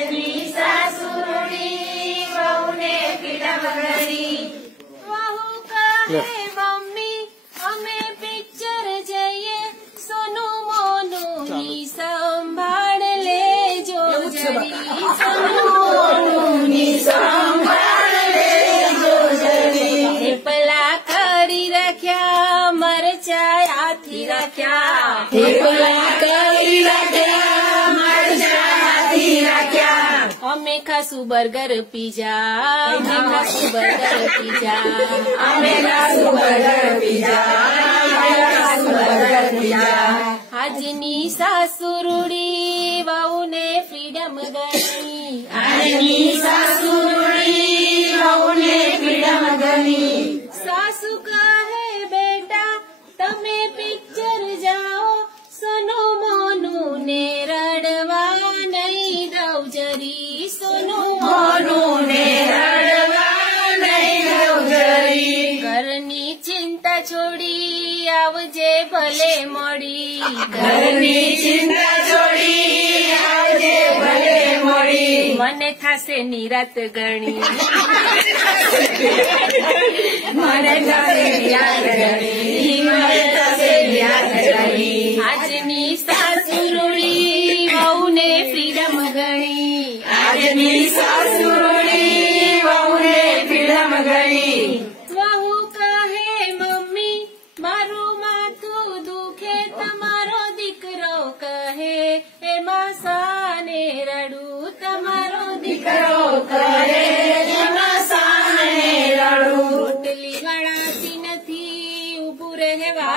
पत्नी ने मम्मी हमें पिक्चर जाइए सोनू मोनू ही संभाल ले जो जरी। सोनू मोनू ही संभाल ले जो जरी। पला करी रख्या मर चाया थी रख्या पला करी रख्या અમે ખાશું બર્ગર પીઝા અમે ખાશું બર્ગર પીઝા અમે ખાશું બર્ગર પીઝા અમે ખાશું બર્ગર પીઝા આજની સાસુરુડી વહુને ફ્રીડમ ગણી આજની સાસુરડી વહુને ફ્રીડમ ગણી સાસુ કહે બેટા તમે પિક્ચર ચિંતા છોડી આવજે ભલે મળી ઘરની ચિંતા છોડી આવજે ભલે મળી મને થાશે નિરાત ગણી. મને થશે યાદ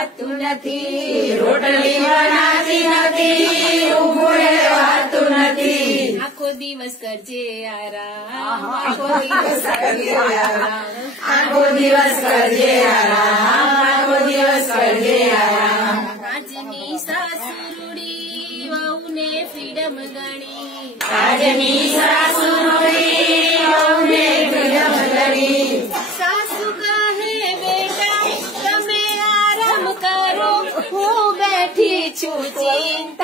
રહેવાતું નથી રોટલી બનાતી નથી ઊભું રહેવાતું નથી આખો દિવસ કરજે આરામ આખો દિવસ કરજે આરામ આખો દિવસ કરજે આરામ આખો દિવસ કરજે આરામ આજની સાસુરુડી વહુને ફ્રીડમ ગણી આજની સાસુરડી 听我。